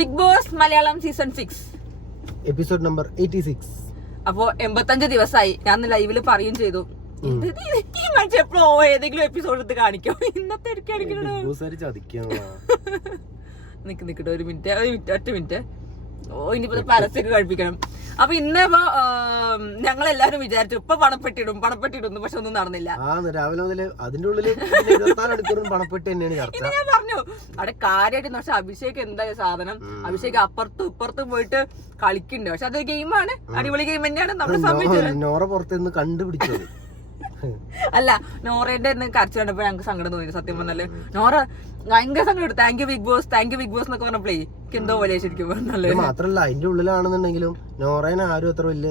Big boss Malayalam season 6 episode number 86. അപ്പോ 85 ദിവസമായി. ഞാൻ ലൈവില് പറയും ചെയ്തു, ഈ മനുഷ്യ എപ്പോഴോ ഏതെങ്കിലും എപ്പിസോഡ് എടുത്ത് കാണിക്കോ, ഇന്നത്തെ നിക്കട്ടെ ഒരു മിനിറ്റ് ഒറ്റ മിനിറ്റ്. ഓ ഇനിയിപ്പോ പരസ്യമൊക്കെ കഴിപ്പിക്കണം. അപ്പൊ ഇന്നിപ്പോ ഞങ്ങളെല്ലാരും വിചാരിച്ചു ഇപ്പൊ പണപ്പെട്ടിടുന്നു, പക്ഷെ ഒന്നും നടന്നില്ല. രാവിലെ മുതൽ അതിന്റെ ഉള്ളില് പണപ്പെട്ടി തന്നെയാണ് ചർച്ച. ഞാൻ പറഞ്ഞു അവിടെ കാര്യമായിട്ട്. പക്ഷെ അഭിഷേക് എന്തായ സാധനം, അഭിഷേക് അപ്പുറത്തും ഇപ്പുറത്തും പോയിട്ട് കളിക്കുന്നുണ്ട്. പക്ഷെ അതൊരു ഗെയിമാണ്, അടിപൊളി ഗെയിം തന്നെയാണ്. നമ്മളെ സംബന്ധിച്ചത് നോറ പുറത്തുനിന്ന് കണ്ടുപിടിച്ചത് അല്ല, നോറയുടെ കരച്ചു കണ്ടപ്പോ ഞങ്ങൾക്ക് സങ്കടം തോന്നി. സത്യം പറഞ്ഞാല് നോറ ഭയങ്കര സങ്കടം എടുത്തു. താങ്ക് യു ബിഗ് ബോസ് എന്നൊക്കെ പറഞ്ഞപ്പോഴേ എന്തോ പോലെ ശരിക്കും പറഞ്ഞാല്. മാത്രല്ല അതിന്റെ ഉള്ളിലാണെന്നുണ്ടെങ്കിലും നോറേനെ ആരും അത്ര വലിയ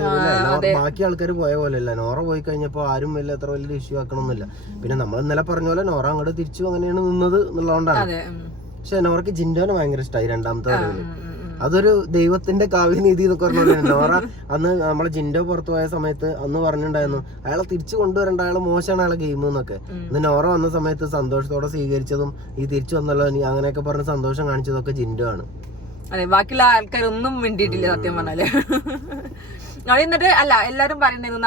ബാക്കി ആൾക്കാർ പോയ പോലെയല്ല. നോറ പോയി കഴിഞ്ഞപ്പോ ആരും വലിയ അത്ര വലിയ ഇഷ്യൂ ആക്കണമെന്നില്ല. പിന്നെ നമ്മൾ ഇന്നലെ പറഞ്ഞ പോലെ നോറ അങ്ങോട്ട് തിരിച്ചു അങ്ങനെയാണ് നിന്നത് എന്നുള്ളതുകൊണ്ടാണ്. പക്ഷെ നോറയ്ക്ക് ജിൻഡോനെ ഭയങ്കര ഇഷ്ടമായി രണ്ടാമത്തെ വരവില്. അതൊരു ദൈവത്തിന്റെ കാവ്യനീതി എന്നൊക്കെ പറഞ്ഞ നോറ അന്ന് നമ്മളെ ജിൻഡോ പുറത്തു പോയ സമയത്ത് അന്ന് പറഞ്ഞിട്ടുണ്ടായിരുന്നു അയാളെ തിരിച്ചു കൊണ്ടുവരേണ്ട, അയാളെ മോശമാണ് അയാളെ ഗെയിം എന്നൊക്കെ. ഇന്ന് നോറ വന്ന സമയത്ത് സന്തോഷത്തോടെ സ്വീകരിച്ചതും ഈ തിരിച്ചു വന്നല്ലോ അങ്ങനെയൊക്കെ പറഞ്ഞ് സന്തോഷം കാണിച്ചതൊക്കെ ജിൻഡോ ആണ്. അതെ, ബാക്കിയുള്ള ആൾക്കാരൊന്നും വേണ്ടിയിട്ടില്ല സത്യം പറഞ്ഞാല്. എന്നിട്ട് അല്ല എല്ലാരും പറയുന്നത്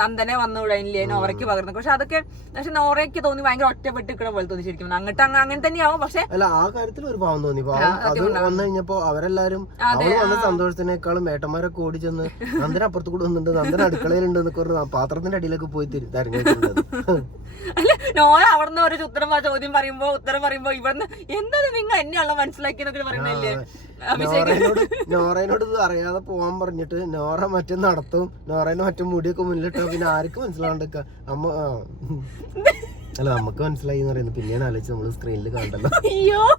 നന്ദനെ വന്നുകൂടാനില്ലേ നോറയ്ക്ക് പകർന്നു. പക്ഷെ അതൊക്കെ പക്ഷെ നോറയ്ക്ക് തോന്നി ഭയങ്കര ഒറ്റപ്പെട്ട് നിൽക്കുന്ന പോലെ തോന്നി ശരിക്കും. അങ്ങോട്ട് അങ്ങനെ തന്നെയാവും. പക്ഷെ അല്ല, ആ കാര്യത്തിൽ ഒരു പാവം തോന്നി. അത് വന്നു കഴിഞ്ഞപ്പോ അവരെല്ലാരും അവള് വന്ന സന്തോഷത്തിനേക്കാളും ഏട്ടന്മാരൊക്കെ ഓടി ചെന്ന് നന്ദന അപ്പുറത്ത് കൂടെ വന്നിട്ടുണ്ട്, നന്ദന അടുക്കളയിലുണ്ട് എന്നൊക്കെ പറഞ്ഞ് പാത്രത്തിന്റെ അടിയിലൊക്കെ പോയി തിരഞ്ഞെടുക്കുന്നത്. അല്ല, നോറ അവിടുന്ന് ഒരു ചോദ്യം പറയുമ്പോ ഇവിടുന്ന് എന്താണ് നിങ്ങൾ എന്നെയുള്ള മനസ്സിലാക്കിയെന്നൊക്കെ പറയുന്നില്ലേ നോറേനോട് ഇത് അറിയാതെ പോവാൻ പറഞ്ഞിട്ട് നോറ മറ്റേ നടത്തും, നോറേനെ മറ്റേ മുടിയൊക്കെ മുന്നിലിട്ടോ. പിന്നെ ആർക്കും മനസ്സിലാവണ്ടക്ക അമ്മ അല്ല നമുക്ക് മനസ്സിലായി എന്ന് പറയുന്നത് പിന്നെയാണ് ആലോചിച്ച് നമ്മള് സ്ക്രീനിൽ കണ്ടല്ലോ.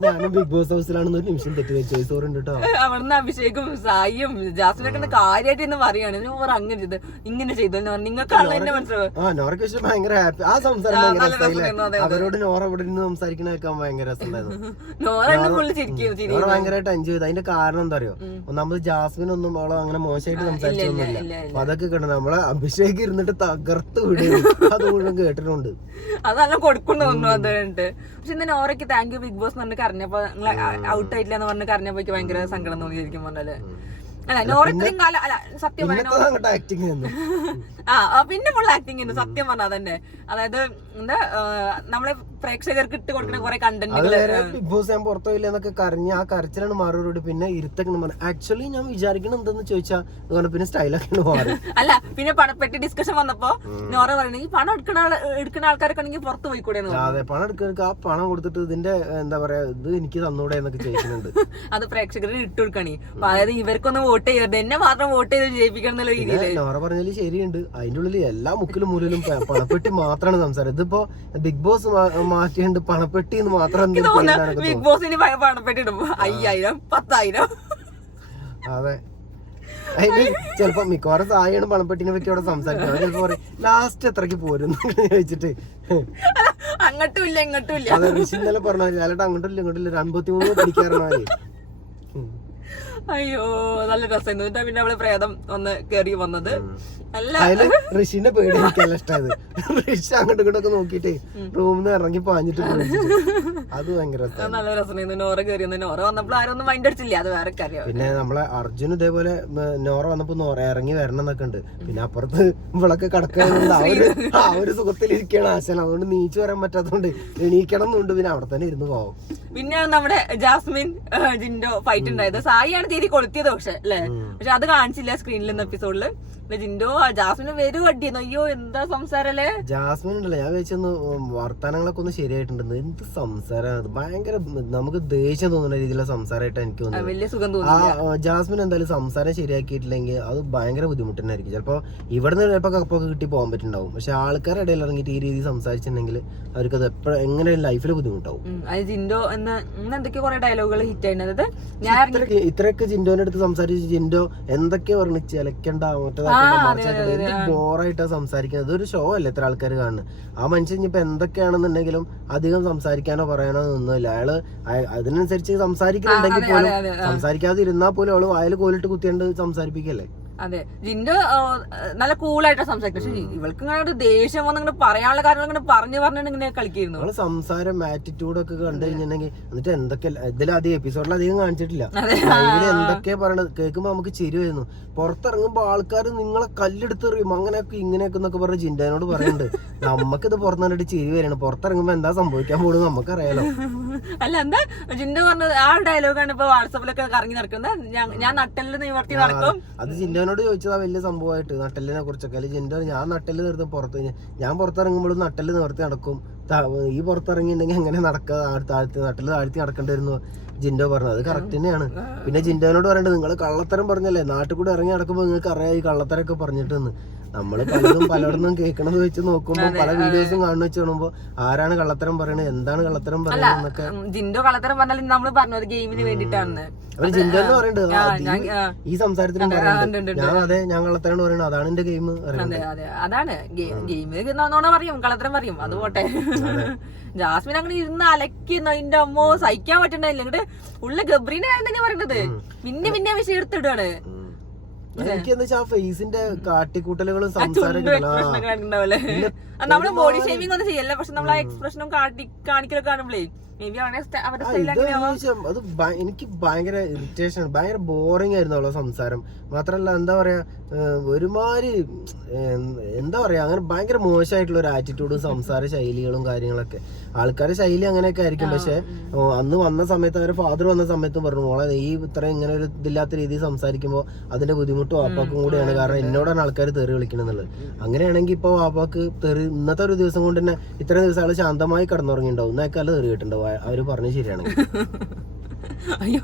ഞാനും ബിഗ് ബോസ് ഹൗസിലാണെന്ന് ഒരു നിമിഷം തെറ്റുവെച്ചു. ചോദിച്ചോറുണ്ട് കേട്ടോ. അവിടുന്ന് അഭിഷേകും സായിയും ജാസ്മിനൊക്കെ കാര്യമായിട്ട് ഇന്ന് പറയാണ് നോറ അങ്ങനെ ചെയ്ത് ഇങ്ങനെ ചെയ്തു നിങ്ങൾക്കാണല്ലോ എന്നെ മനസ്സിലാവും. നോറയ്ക്ക് പക്ഷെ ഭയങ്കര ഹാപ്പി. ആ സംസാരം അവരോട് നോറ ഇവിടെ നിന്ന് സംസാരിക്കണ കേൾക്കാൻ ഭയങ്കര രസമുണ്ടായിരുന്നു. നോറ ഭയങ്കരമായിട്ട് എൻജോയ് ചെയ്തു. അതിന്റെ കാരണം എന്താ അറിയോ, ഒന്നാമത് ജാസ്മിൻ ഒന്നും അവളെ അങ്ങനെ മോശമായിട്ട് സംസാരിച്ചൊന്നുമില്ല. അപ്പൊ അതൊക്കെ കണ്ടു നമ്മളെ അഭിഷേക് ഇരുന്നിട്ട് തകർത്ത് വിടുന്നു. അത് മുഴുവൻ കേട്ടിട്ടുണ്ട്. അതെല്ലാം കൊടുക്കുന്നു തോന്നുന്നു അത് കഴിഞ്ഞിട്ട്. പക്ഷെ ഇന്ന് നോറയ്ക്ക് താങ്ക് യു ബിഗ് ബോസ് എന്ന് പറഞ്ഞ് കരഞ്ഞപ്പോ ഔട്ട് ആയിട്ടില്ല എന്ന് പറഞ്ഞ് കരഞ്ഞപ്പോ ഭയങ്കര സങ്കടം തോന്നി ശരിക്കും പറഞ്ഞാല്. അല്ല നോറ ഇത്രയും കാലം അല്ല സത്യം പിന്നെ ഫുൾ ആക്ടിങ് ചെയ്യുന്നു സത്യം പറഞ്ഞാൽ തന്നെ. അതായത് എന്താ നമ്മളെ പ്രേക്ഷകർക്ക് ഇട്ട് കൊടുക്കുന്ന കുറെ കണ്ടന്റുകൾ. ബിഗ് ബോസ് ഞാൻ പുറത്തുപോയില്ല എന്നൊക്കെ കരഞ്ഞ് ആ കരച്ചിലാണ് മാറിയോട് പിന്നെ ഇരുത്തക്കണം. ആക്ച്വലി ഞാൻ വിചാരിക്കണം എന്തെന്ന് ചോദിച്ചാൽ പിന്നെ സ്റ്റൈലൊക്കെയാണ് മാറി. അല്ല പിന്നെ പണപ്പെട്ടി ഡിസ്കഷൻ വന്നപ്പോ നോറ പറയണെങ്കിൽ പണം എടുക്കുന്ന ആൾക്കാരൊക്കെ ആണെങ്കിൽ പുറത്ത് പോയിക്കൂടെ. അതെ, പണം എടുക്കുന്ന ആ പണം കൊടുത്തിട്ട് ഇതിന്റെ എന്താ പറയാ ഇത് എനിക്ക് തന്നൂടെ എന്നൊക്കെ ചോദിക്കുന്നുണ്ട്. അത് പ്രേക്ഷകരെ ഇട്ട് കൊടുക്കണേ. അതായത് ഇവർക്കൊന്നും വോട്ട് ചെയ്യരുത്, എന്നെ മാത്രം വോട്ട് ചെയ്ത് ജയിപ്പിക്കണം എന്നുള്ള രീതിയിൽ. നോറ പറഞ്ഞാല് ശരിയുണ്ട്. അതിന്റെ ഉള്ളിൽ എല്ലാ മുക്കിലും മൂലയിലും പണപ്പെട്ടി മാത്രമാണ് സംസാരം. ഇതിപ്പോ ബിഗ് ബോസ് മാറ്റിയുണ്ട് പണപ്പെട്ടി എന്ന് മാത്രം. ബിഗ് ബോസിന് പണപ്പെട്ടി ഇടുമ്പോ 5000 10,000. അതെ, അതിന് ചിലപ്പോ മിക്കവാറും സായാണ് പണപ്പെട്ടിനെ പറ്റി അവിടെ സംസാരിക്കുന്നത്. ചിലപ്പോ പറയും ലാസ്റ്റ് എത്രക്ക് പോരും ചോദിച്ചിട്ട് അങ്ങോട്ടും ഇല്ല ഇങ്ങോട്ടും ഇല്ല. അതെ, ഋഷി ഇന്നലെ പറഞ്ഞാൽ ഞാനിട്ട് അങ്ങോട്ടും ഇല്ല 53 പഠിക്കാറുണ്ടായി. അയ്യോ നല്ല രസമായിരുന്നു. എന്നിട്ടാ പിന്നെ അവള് പ്രേതം ഒന്ന് കേറി വന്നത്. ഋഷിന്റെ പേടി എനിക്കല്ല ഇഷ്ടമായത്. ഋഷി അങ്ങോട്ടും ഇങ്ങോട്ടൊക്കെ നോക്കിട്ടേ റൂമിൽ നിന്ന് ഇറങ്ങി പാഞ്ഞിട്ട് അത് ഭയങ്കര നല്ല രസമായിരുന്നു. നോറ കയറി നോറ വന്നപ്പോൾ ആരും ഒന്നും മൈൻഡ് അടിച്ചില്ല, അത് വേറെ കാര്യം. പിന്നെ നമ്മളെ അർജുൻ ഇതേപോലെ നോറ വന്നപ്പോ നോറ ഇറങ്ങി വരണം എന്നൊക്കെ ഉണ്ട്. പിന്നെ അപ്പുറത്ത് ഇവളൊക്കെ കിടക്കാനുണ്ട്. ആ ഒരു സുഖത്തിലിരിക്കുകയാണ് ആശാൻ. അതുകൊണ്ട് നീച്ചു വരാൻ പറ്റാത്തതുകൊണ്ട് എണീക്കണം എന്നുണ്ട്. പിന്നെ അവിടെ തന്നെ ഇരുന്ന് പോവും. പിന്നെ നമ്മുടെ ജാസ്മിൻ ജിൻഡോ ഫൈറ്റ് ഉണ്ടായത്. സായിയാണ് തീരെ കൊളുത്തിയത് പക്ഷെ അല്ലേ. പക്ഷെ അത് കാണിച്ചില്ല സ്ക്രീനിൽ ഇന്ന് എപ്പിസോഡില്. ജിൻഡോ ജാസ്മിന് വരും അടിയെന്നു. അയ്യോ എന്താ സംസാരല്ലേ. ജാസ്മിൻ ഉണ്ടല്ലോ, ഞാൻ വെച്ചൊന്ന് വർത്താനങ്ങളൊക്കെ ഒന്ന് ശരിയായിട്ടുണ്ട്. എന്ത് സംസാരമാണ്, ഭയങ്കര നമുക്ക് ദേഷ്യം തോന്നുന്ന രീതിയിലുള്ള സംസാരമായിട്ട് എനിക്ക് തോന്നുന്നു. വലിയ സുഖം തോന്നുന്നു. ജാസ്മിൻ എന്തായാലും സംസാരം ശരിയാക്കിയിട്ടില്ലെങ്കിൽ അത് ഭയങ്കര ബുദ്ധിമുട്ടുണ്ടായിരിക്കും. ചിലപ്പോ ഇവിടുന്ന് ചിലപ്പോൾ കപ്പൊക്കെ കിട്ടി പോകാൻ പറ്റുന്നുണ്ടാവും. പക്ഷെ ആൾക്കാരുടെ ഇടയിൽ ഇറങ്ങിയിട്ട് ഈ രീതിയിൽ സംസാരിച്ചിട്ടുണ്ടെങ്കിൽ അവർക്ക് അത് എപ്പോഴും എങ്ങനെ ലൈഫിൽ ബുദ്ധിമുട്ടാവും. ജിൻഡോ എന്തൊക്കെയോ കുറെ ഡയലോഗുകൾ ഹിറ്റ് ആയിരുന്നത്. ഇത്രയൊക്കെ ജിൻഡോന്റെ അടുത്ത് സംസാരിച്ച് ജിൻഡോ എന്തൊക്കെയോ പറഞ്ഞു ചിലക്കണ്ട മറ്റേതാ ബോറായിട്ടാ സംസാരിക്കുന്നത്. ഇതൊരു ഷോ അല്ലേ ഇത്ര ആൾക്കാർ കാണുന്നത്. ആ മനുഷ്യൻ ഇനിയിപ്പോ എന്തൊക്കെയാണെന്നുണ്ടെങ്കിലും അധികം സംസാരിക്കാനോ പറയാനോ ഒന്നുമില്ല. അയാള് അതിനനുസരിച്ച് സംസാരിക്കുന്നുണ്ടെങ്കിൽ പോലും സംസാരിക്കാതെ ഇരുന്നാൽ പോലും അവള് വായിൽ കോലിട്ട് കുത്തിയാണ്ട് സംസാരിപ്പിക്കല്ലേ. അതെ ജിൻഡോ നല്ല കൂളായിട്ടാ സംസാരിക്കും. പക്ഷെ ഇവൾക്ക് ഇങ്ങനെ ഒരു ദേഷ്യം വന്നിങ്ങനെ പറയാനുള്ള കാര്യങ്ങൾ ഇങ്ങനെ പറഞ്ഞിട്ട് ഇങ്ങനെ കളിക്കുന്നു. നമ്മള് സംസാരം ആറ്റിറ്റ്യൂഡൊക്കെ കണ്ടു കഴിഞ്ഞിട്ടുണ്ടെങ്കിൽ എന്നിട്ട് എന്തൊക്കെ ഇതിലധികം എപ്പിസോഡിൽ അധികം കാണിച്ചിട്ടില്ല. ഇതിൽ എന്തൊക്കെയാ പറയണത് കേൾക്കുമ്പോ നമുക്ക് ചിരി വരുന്നു. പുറത്തിറങ്ങുമ്പോ ആൾക്കാർ നിങ്ങളെ കല്ലെടുത്തെറിയും അങ്ങനെയൊക്കെ ഇങ്ങനെയൊക്കെ എന്നൊക്കെ പറഞ്ഞ് ജിൻഡോനോട് പറയുന്നുണ്ട്. നമുക്കിത് പുറത്ത് കണ്ടിട്ട് ചിരി വരണം. പുറത്തിറങ്ങുമ്പോ എന്താ സംഭവിക്കാൻ പോകുന്നത് നമുക്കറിയാലോ. അല്ല എന്താ ജിൻഡോ പറഞ്ഞത് ആ ഡയലോഗാണ് ഇപ്പൊ വാട്സാപ്പിലൊക്കെ കറങ്ങി നടക്കുന്നത്. ഞാൻ നട്ടലിൽ നിവർത്തി നടക്കും. അത് ജിൻഡോനോട് ചോദിച്ചതാ വലിയ സംഭവമായിട്ട് നട്ടലിനെ കുറിച്ചൊക്കെ. അല്ലെങ്കിൽ ജിൻഡോ ഞാൻ നട്ടല് നിർത്തും പുറത്ത് ഞാൻ പുറത്തിറങ്ങുമ്പോഴും നട്ടല് നിവർത്തി നടക്കും. ഈ പുറത്തിറങ്ങിയിട്ടുണ്ടെങ്കിൽ എങ്ങനെ നടക്കുക നട്ടല് താഴ്ത്തി നടക്കേണ്ടി വരുന്നു ജിൻഡോ പറഞ്ഞത്. അത് കറക്റ്റ് തന്നെയാണ്. പിന്നെ ജിൻഡോനോട് പറയേണ്ടത് നിങ്ങൾ കള്ളത്തരം പറഞ്ഞല്ലേ നാട്ടിൽ കൂടെ ഇറങ്ങി നടക്കുമ്പോൾ നിങ്ങൾക്ക് അറിയാം ഈ കള്ളത്തരൊക്കെ പറഞ്ഞിട്ടെന്ന്. നമ്മള് പലയിടത്തും കേൾക്കണത് വെച്ച് നോക്കുമ്പോ പല വീഡിയോസും കാണുന്ന വെച്ച് കാണുമ്പോ ആരാണ് കള്ളത്തരം പറയണത് എന്താണ് കള്ളത്തരം പറയുന്നത് എന്നൊക്കെ. ജിൻഡോ കള്ളത്തരം പറഞ്ഞാലും നമ്മള് പറഞ്ഞത് ഗെയിമിന് വേണ്ടിട്ടാണ്. അവര് ജിൻഡോ എന്ന് പറയുന്നുണ്ട് ഈ സംസാരത്തിലും ഞാൻ കള്ളത്തരം പറയണത് അതാണ് എന്റെ ഗെയിം. അതാണ് ഗെയിമിൽ പറയും കള്ളത്തരം പറയും അത് പോട്ടെ. ജാസ്മിൻ അങ്ങനെ ഇരുന്ന് അലക്കുന്നു. അതിന്റെ അമ്മോ സഹിക്കാൻ പറ്റണ്ടായില്ല. ഇങ്ങോട്ട് ഉള്ള ഗബ്രീനെ തന്നെ പറയണത് പിന്നെ വിഷയം എടുത്തിടാണ്. എനിക്ക് എന്താ വെച്ചാ ആ ഫേസിന്റെ കാട്ടിക്കൂട്ടലുകളും സംസാരങ്ങളും നമ്മള് ബോഡി ഷേമിംഗ് ഒന്നും ചെയ്യല്ല. പക്ഷെ നമ്മൾ ആ എക്സ്പ്രഷനും കാണിക്കലൊക്കെ കാണുമ്പോഴേ അത് എനിക്ക് ഭയങ്കര ഇറിറ്റേഷൻ ഭയങ്കര ബോറിംഗ് ആയിരുന്നു അവളെ സംസാരം. മാത്രല്ല എന്താ പറയാ ഒരുമാതിരി എന്താ പറയാ അങ്ങനെ ഭയങ്കര മോശമായിട്ടുള്ള ഒരു ആറ്റിറ്റ്യൂഡും സംസാര ശൈലികളും കാര്യങ്ങളൊക്കെ. ആൾക്കാരുടെ ശൈലി അങ്ങനെയൊക്കെ ആയിരിക്കും. പക്ഷെ അന്ന് വന്ന സമയത്ത് അവരുടെ ഫാദർ വന്ന സമയത്തും പറഞ്ഞു മോളെ ഈ ഇത്ര ഇങ്ങനെ ഒരു ഇതില്ലാത്ത രീതിയിൽ സംസാരിക്കുമ്പോൾ അതിന്റെ ബുദ്ധിമുട്ടും വാപ്പാക്കും കൂടിയാണ്. കാരണം എന്നോടാണ് ആൾക്കാർ തെറി വിളിക്കണം എന്നുള്ളത്. അങ്ങനെയാണെങ്കിൽ ഇപ്പൊ വാപ്പാക്ക് തെറി ഇന്നത്തെ ഒരു ദിവസം കൊണ്ട് തന്നെ ഇത്രയും ദിവസം ആള് ശാന്തമായി കടന്നുറങ്ങിണ്ടാവും. എന്നേക്കാൾ തെറി കിട്ടുണ്ടാവും അവര് പറഞ്ഞു ശരിയാണ്. അയ്യോ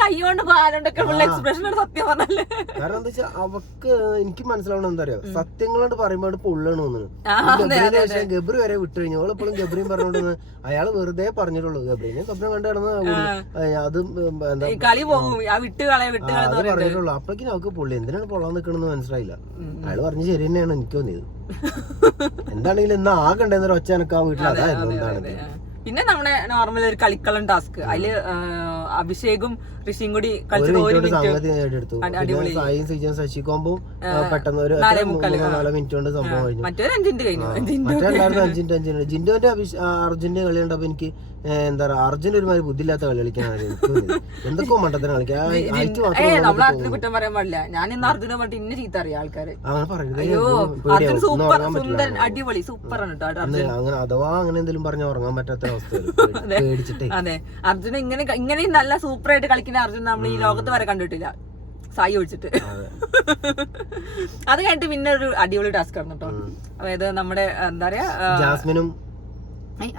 കൈകൊണ്ട് കാലുണ്ടൊക്കെ എക്സ്പ്രഷൻ സത്യം പറഞ്ഞല്ലേ. കാരണം എന്താ വെച്ചാൽ അവക്ക് എനിക്ക് മനസ്സിലാവണം എന്താ പറയാ സത്യങ്ങളോട് പറയുമ്പോൾ പൊള്ളാണ് തോന്നുന്നു. ഗബ്രി വരെ വിട്ടു കഴിഞ്ഞു. അവളെപ്പോഴും ഗബ്രിയും പറഞ്ഞോണ്ടെന്ന് അയാൾ വെറുതെ പറഞ്ഞിട്ടുള്ളൂ. ഗബ്രീനെ സ്വപ്നം കണ്ടു കിടന്ന് അത് എന്താ പറഞ്ഞിട്ടുള്ളൂ. അപ്പോഴേക്കും അവക്ക് പൊള്ളി. എന്തിനാണ് പൊള്ളാൻ നിൽക്കണമെന്ന് മനസ്സിലായില്ല. അയാള് പറഞ്ഞു ശരി തന്നെയാണ് എനിക്ക് തോന്നിയത്. എന്താണെങ്കിലും എന്നാ ആകണ്ടെന്നൊരു ഒച്ച എനക്ക് ആ വീട്ടിൽ അതായിരുന്നു. എന്താണെങ്കിലും പിന്നെ നമ്മുടെ നോർമൽ ഒരു കളിക്കളം ടാസ്ക് അതില് അഭിഷേകും ഋഷിയും കൂടി ശശികോമ്പും പെട്ടെന്ന് ഒരു 4 മിനിറ്റ് കൊണ്ട് സംഭവം കഴിഞ്ഞു. മറ്റേ 5 മിനിറ്റ് കഴിഞ്ഞു. 5 ജിൻഡോന്റെ അർജുന്റെ കളി കണ്ടപ്പോ എനിക്ക് എന്താ പറയാ അർജുൻ ഒരുമാതിരി ബുദ്ധിയില്ലാത്ത കളി കളിക്കാനാണ് എന്തൊക്കെയോ മണ്ടത്തിന് കളിക്കാം. നമ്മൾ അർജുനെ കുറ്റം പറയാൻ പാടില്ല. ഞാൻ ഇന്ന് അർജുനെ പറഞ്ഞിട്ട് ഇന്ന ചീത്ത അറിയാം ആൾക്കാര്. അടിപൊളി സൂപ്പറാണ് കേട്ടോ അങ്ങനെ അഥവാ അങ്ങനെ എന്തെങ്കിലും പറഞ്ഞ ഉറങ്ങാൻ പറ്റാത്ത അവസ്ഥ പേടിച്ചിട്ടേ. അതെ അർജുന ഇങ്ങനെയും നല്ല സൂപ്പറായിട്ട് കളിക്കുന്ന അർജുൻ നമ്മൾ ഈ ലോകത്ത് വരെ കണ്ടിട്ടില്ല. സായി ഒഴിച്ചിട്ട്. അത് കഴിഞ്ഞിട്ട് പിന്നെ ഒരു അടിപൊളി ടാസ്ക് ആണ് കേട്ടോ. അതായത് നമ്മുടെ എന്താ പറയാ ജാസ്മിനും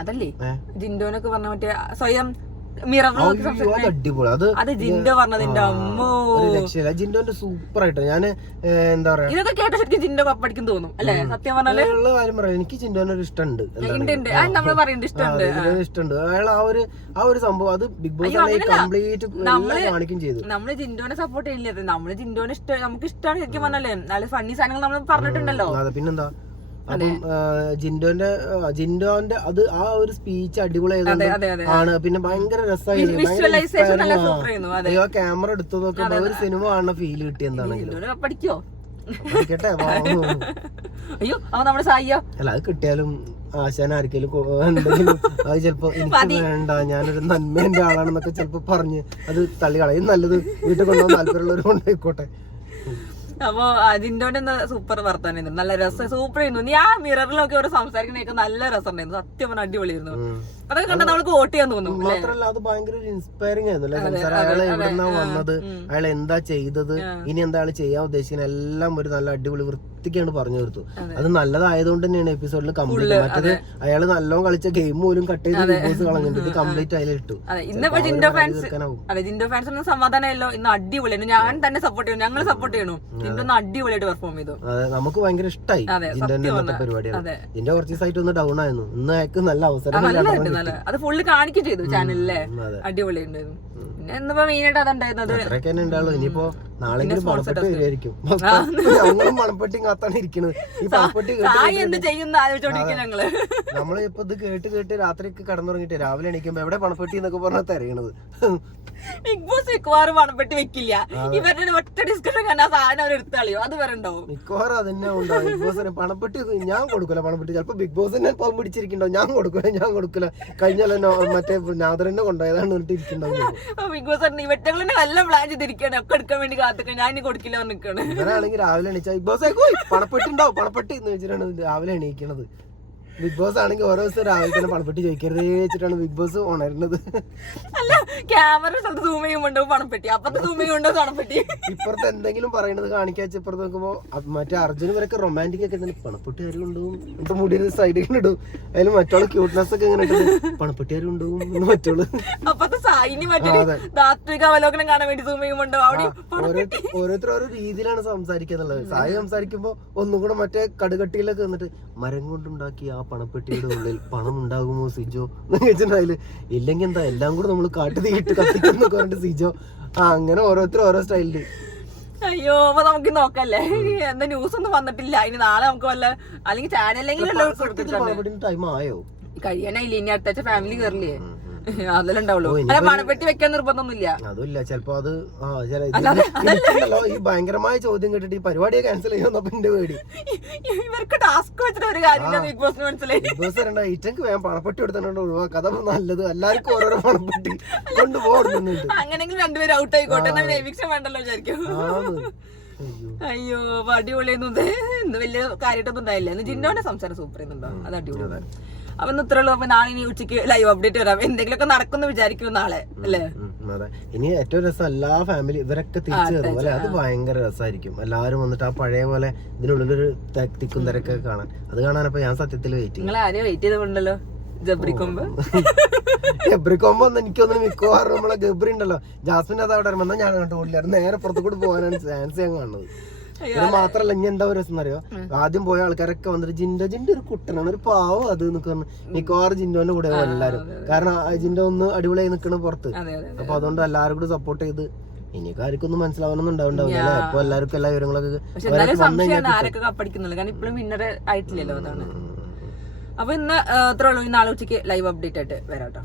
അതല്ലേ ജിൻഡോനൊക്കെ പറഞ്ഞ മറ്റേ സ്വയം അത് ജിൻഡോ പറഞ്ഞതിന്റെ അമ്മോ ജിൻഡോന്റെ സൂപ്പർ ആയിട്ട് ഞാൻ എന്താ പറയാ ഇതൊക്കെ കേട്ട ശരിക്കും ജിൻഡോ കപ്പടിക്കും തോന്നും അല്ലെ. സത്യം പറഞ്ഞാല് കാര്യം പറയാം എനിക്ക് ജിൻഡോനെ ഒരു ഇഷ്ടമുണ്ട്. നമ്മള് പറയുന്നത് ഇഷ്ടമുണ്ട്. അയാൾ ആ ഒരു സംഭവം അത് ബിഗ് ബോസ് കംപ്ലീറ്റ് കാണിക്കും ചെയ്തു. നമ്മള് ജിൻഡോനെ സപ്പോർട്ട് ചെയ്യില്ല. നമ്മള് ജിൻഡോനെ ഇഷ്ടം നമുക്ക് ഇഷ്ടമാണ് ശരിക്കും പറഞ്ഞല്ലേ. നല്ല ഫണ്ണി സാധനങ്ങൾ നമ്മൾ പറഞ്ഞിട്ടുണ്ടല്ലോ. അതെ പിന്നെന്താ അപ്പം ജിൻഡോന്റെ അത് ആ ഒരു സ്പീച്ച് അടിപൊളിയായതുകൊണ്ട് ആണ്. പിന്നെ ഭയങ്കര രസമായിരുന്നു. ക്യാമറ എടുത്തതൊക്കെ ഒരു സിനിമ കാണുന്ന ഫീല് കിട്ടി. എന്താണെങ്കിലും പഠിക്കട്ടെ അയ്യോ നമ്മുടെ സായിയോ അല്ല അത് കിട്ടിയാലും ആശാൻ ആർക്കെങ്കിലും എന്തെങ്കിലും അത് ചിലപ്പോ എനിക്ക് വേണ്ട ഞാനൊരു നന്മേന്റെ ആളാണെന്നൊക്കെ ചിലപ്പോ പറഞ്ഞ് അത് തള്ളി കളയും. നല്ലത് വീട്ടിൽ കൊണ്ടുപോകാൻ താല്പര്യമുള്ളവർ കൊണ്ടായിക്കോട്ടെ. അപ്പൊ ജിൻഡോന്റെ സൂപ്പർ വർത്താനായിരുന്നു. നല്ല രസം സൂപ്പർ ആയിരുന്നു. നീ ആ മിററിലൊക്കെ ഒരു സംസാരിക്കുന്നതൊക്കെ നല്ല രസം ഉണ്ടായിരുന്നു. സത്യം പറഞ്ഞ അടിപൊളിയായിരുന്നു. അതൊക്കെ കണ്ടാൽ നമുക്ക് വോട്ട് ചെയ്യാൻ തോന്നും. മാത്രല്ല അത് ഭയങ്കര ഇൻസ്പയറിംഗ് ആയിരുന്നു. അയാളെ എവിടെന്നാ വന്നത്, അയാൾ എന്താ ചെയ്തത്, ഇനി എന്താ അയാൾ ചെയ്യാൻ ഉദ്ദേശിക്കുന്നത് എല്ലാം ഒരു നല്ല അടിപൊളി വൃത്തിക്കാണ് പറഞ്ഞു തീർത്തു. അത് നല്ലതായതുകൊണ്ട് തന്നെയാണ് എപ്പിസോഡിൽ കംപ്ലീറ്റ്. മറ്റത് അയാള് നല്ലോണം കളിച്ച ഗെയിം പോലും കട്ട് ചെയ്ത് ബിഗ് ബോസ് കളഞ്ഞിട്ട് ഇത് കംപ്ലീറ്റ് അതിൽ ഇട്ടു. ഇന്നിപ്പോ ജിൻഡോ ഫാൻസ് ഒന്നും സമാധാനമല്ലോ. ഇന്ന് അടിപൊളിയാണ്. ഞാൻ തന്നെ സപ്പോർട്ട് ചെയ്യണം. ഞങ്ങൾ സപ്പോർട്ട് ചെയ്യണു. ജിൻഡോ അടിപൊളിയായിട്ട് പെർഫോം ചെയ്തു. അതെ നമുക്ക് ഭയങ്കര ഇഷ്ടമായി ജിൻഡോന്റെ ഇന്നത്തെ പരിപാടിയാണ്. ജിൻഡോ കുറച്ച് സൈറ്റ് ഒന്ന് ഡൗൺ ആയിരുന്നു. ഇന്ന് അയാൾക്ക് നല്ല അവസരം അത് ഫുള്ള് കാണിക്കുകയും ചെയ്തു ചാനലിലെ. അടിപൊളി ഉണ്ടായിരുന്നു. പിന്നെ ഇന്നിപ്പോ മെയിൻ ആയിട്ട് അതുണ്ടായിരുന്നത് അത്രയൊക്കെ തന്നെ ഉണ്ടാവുള്ളൂ. ഇനിയിപ്പോ നാളെങ്കിലും പണപ്പെട്ടി വരുമായിരിക്കും. ഞങ്ങളും പണപ്പെട്ടിയും കാത്താണ് ഇരിക്കണത്. ഈ പണപ്പെട്ടി നമ്മളിപ്പോ ഇത് കേട്ട് രാത്രിക്ക് കടന്നുറങ്ങിട്ട് രാവിലെ എണീക്കുമ്പോ എവിടെ പണപ്പെട്ടി എന്നൊക്കെ പറഞ്ഞാൽ തിരയണത്. ബിഗ് ബോസ് മിക്കവാറും പണപ്പെട്ടി വെക്കില്ല. ഇവരുടെ ഒറ്റ ഡിസ്കഷൻ കണ്ടാ സാധനം അവർ എടുത്ത് കളയോ, അത് വരെ ഉണ്ടാവും. മിക്കവാറും അതന്നെ ഉണ്ടാവും. ബിഗ് ബോസിന് പണപ്പെട്ടി ഞാൻ കൊടുക്കൂല. പണപ്പെട്ടി ചിലപ്പോ ബിഗ് ബോസിനെ പാവം പിടിച്ചിരിക്കണ്ടോ, ഞാൻ കൊടുക്കൂല. കഴിഞ്ഞാലോ മറ്റേ നാദറിനെ കൊണ്ടുപോയതാണ് ഇരിക്കണ്ടാവും. ബിഗ് ബോസ് ഇവറ്റകളെ എല്ലാം പ്ലാൻ ചെയ്തിരിക്കണം, ഒക്കെ എടുക്കാൻ വേണ്ടി കാത്തിക്കാൻ. ഞാൻ ഇനി കൊടുക്കില്ല നിൽക്കണം. ഇവരാണെങ്കിൽ രാവിലെ എണീച്ചാ ബിഗ് ബോസ് പണപ്പെട്ടി ഉണ്ടാവും, പണപ്പെട്ടി എന്ന് വെച്ചിട്ടാണ് രാവിലെ എണീക്കണത്. ബിഗ് ബോസ് ആണെങ്കിൽ ഓരോ ദിവസം രാവിലെ തന്നെ പണപ്പെട്ടി ചോദിക്കരുതേ വെച്ചിട്ടാണ് ബിഗ് ബോസ് ഉണരുന്നത്. അല്ല, ക്യാമറ സ്ഥലത്ത് സൂം ചെയ്യുമ്പോണ്ടോ പണപ്പെട്ടി, അപ്പത്തെ സൂം ചെയ്യുമ്പോണ്ടോ പണപ്പെട്ടി. ഇപ്പുറത്ത് എന്തെങ്കിലും പറയണത് കാണിക്കാച്ച ഇപ്പുറത്ത് നോക്കുമ്പോ മറ്റേ അർജുനും വരൊക്കെ റൊമാൻറ്റിക് ഒക്കെ തന്നെ പണപ്പെട്ടി ആരും ഉണ്ടാവും എന്നിട്ട് മുടി സൈഡിൽ ഇടും. അതിൽ മറ്റോള് ക്യൂട്ട്നെസ് ഒക്കെ ഇങ്ങനെ പണപ്പെട്ടി ആരും ഉണ്ടാവും മറ്റോള്. അപ്പത്തെ സായിനി മറ്റേ താത്വിക അവലോകനം കാണാൻ വേണ്ടി സൂം ചെയ്യുമ്പോണ്ടോ അവിടെ ഓരോരുത്തർ ഓരോ രീതിയിലാണ് സംസാരിക്കുന്നുള്ളത്. സായി സംസാരിക്കുമ്പോ ഒന്നും കൂടെ മറ്റേ കടുകട്ടിയിലൊക്കെ വന്നിട്ട് മരം കൊണ്ടുണ്ടാക്കി ആ പണപ്പെട്ടിയുടെ ഉള്ളിൽ പണം ഉണ്ടാകുമോ സിജോ എന്ന് വെച്ചിട്ടുണ്ടായില്. ഇല്ലെങ്കിൽ എന്താ എല്ലാം കൂടെ നമ്മൾ കാട്ടു തീയിട്ട് കത്തിക്കുന്നു പറഞ്ഞിട്ട് സിജോ. അങ്ങനെ ഓരോരുത്തരും ഓരോ സ്റ്റൈലില്. അയ്യോ, അപ്പൊ നമുക്ക് നോക്കല്ലേ, എന്താ ന്യൂസ് ഒന്നും വന്നിട്ടില്ല. ഇനി നാളെ നമുക്ക് വല്ല അല്ലെങ്കിൽ ചാനലിലെങ്കിലും ടൈം ആയോ? കഴിയാനായില്ല. ഇനി അടുത്ത ഫാമിലി കയറില്ലേ, അതെല്ലാം ഉണ്ടാവുള്ളൂ. അല്ല, പണപ്പെട്ടി വെക്കാൻ നിർബന്ധമൊന്നുമില്ല. അതുമില്ല. ചിലപ്പോ അത് ഈ ഭയങ്കരമായ ചോദ്യം കേട്ടിട്ട് ഈ പരിപാടിയെ ക്യാൻസൽ ചെയ്യുന്നപ്പോ എന്റെ പേടി. ഇവർക്ക് ടാസ്ക് വെച്ചിട്ട് ഒരു കാര്യമില്ല. ബിഗ് ബോസിന് മനസ്സിലായി. ബിഗ് ബോസ് രണ്ടാ ഇറ്റക്ക് വേഗം പണപ്പെട്ടി എടുത്തോണ്ട് ഒഴിവാക്കുക. അതാ നല്ലത്. എല്ലാവർക്കും ഓരോരോ പണപ്പെട്ടി കൊണ്ടുപോകുന്നുണ്ട്. അങ്ങനെങ്കിലും രണ്ടുപേരും ഔട്ട് ആയിക്കോട്ടെ, എന്നാ എവിക്ഷൻ വേണ്ടല്ലോ വിചാരിക്കും. അയ്യോ, അടിപൊളിയൊന്നും ഇന്ന് വലിയ കാര്യമായിട്ടൊന്നും ഉണ്ടായില്ല. ജിന്നോന്റെ സംസാരം സൂപ്പർ ചെയ്യുന്നുണ്ടോ, അത് അടിപൊളി. അപ്പൊ ഇത്രേ ഉള്ളൂ. അപ്പൊ നാളെ ഇനി ഉച്ചയ്ക്ക് ലൈവ് അപ്ഡേറ്റ് വരാം. എന്തെങ്കിലുമൊക്കെ നടക്കുന്നു വിചാരിക്കും നാളെ, അല്ലേ? ഇനി ഏറ്റവും രസം എല്ലാ ഫാമിലി ഇവരൊക്കെ തിരിച്ചു കയറും അല്ലെ. അത് ഭയങ്കര രസമായിരിക്കും. എല്ലാവരും വന്നിട്ട് ആ പഴയ പോലെ ഇതിനുള്ളിലൊരു തിക്കും തിരക്കൊക്കെ കാണാൻ. അത് കാണാനപ്പോ ഞാൻ സത്യത്തിൽ വെയിറ്റ് ചെയ്യും. നിങ്ങൾ ആരെയും വെയിറ്റ് ചെയ്തിട്ടുണ്ടല്ലോ. ഗബ്രിക്കൊമ്പോ ഒന്നും എനിക്കൊന്നും മിക്കവാറും നമ്മളെ ഗബ്രി ഉണ്ടല്ലോ, ജാസ്മിൻ അത് അവിടെ വരുമ്പോ ഞാൻ കണ്ടുപോയില്ലായിരുന്നു. നേരെ പുറത്തു കൂടി പോകാനാണ് ചാൻസ് ഞാൻ കാണുന്നത്. ഇത് മാത്രല്ല, ഇനി എന്താ ഒരു രസം അറിയോ, ആദ്യം പോയ ആൾക്കാരൊക്കെ വന്നിട്ട് ജിന്റെ ഒരു കുട്ടനാണ്, ഒരു പാവം അത് എന്നൊക്കെ പറഞ്ഞു മിക്കവാറും ജിൻഡോന്റെ കൂടെ എല്ലാരും. കാരണം ജിൻഡോ ഒന്ന് അടിപൊളിയായി നിൽക്കണം പുറത്ത്. അപ്പൊ അതുകൊണ്ട് എല്ലാവരും കൂടി സപ്പോർട്ട് ചെയ്ത് ഇനിയൊക്കെ ആർക്കൊന്നും മനസ്സിലാവണമെന്നും ഉണ്ടാവില്ല. അപ്പൊ എല്ലാവർക്കും എല്ലാ വിവരങ്ങളൊക്കെ ആയിട്ടില്ലല്ലോ. അതാണ്. അപ്പൊ ഇന്ന് ഇത്ര ഉള്ളൂ. നാളെ ഉച്ചയ്ക്ക് ലൈവ് അപ്ഡേറ്റ് ആയിട്ട് വരാം കേട്ടോ.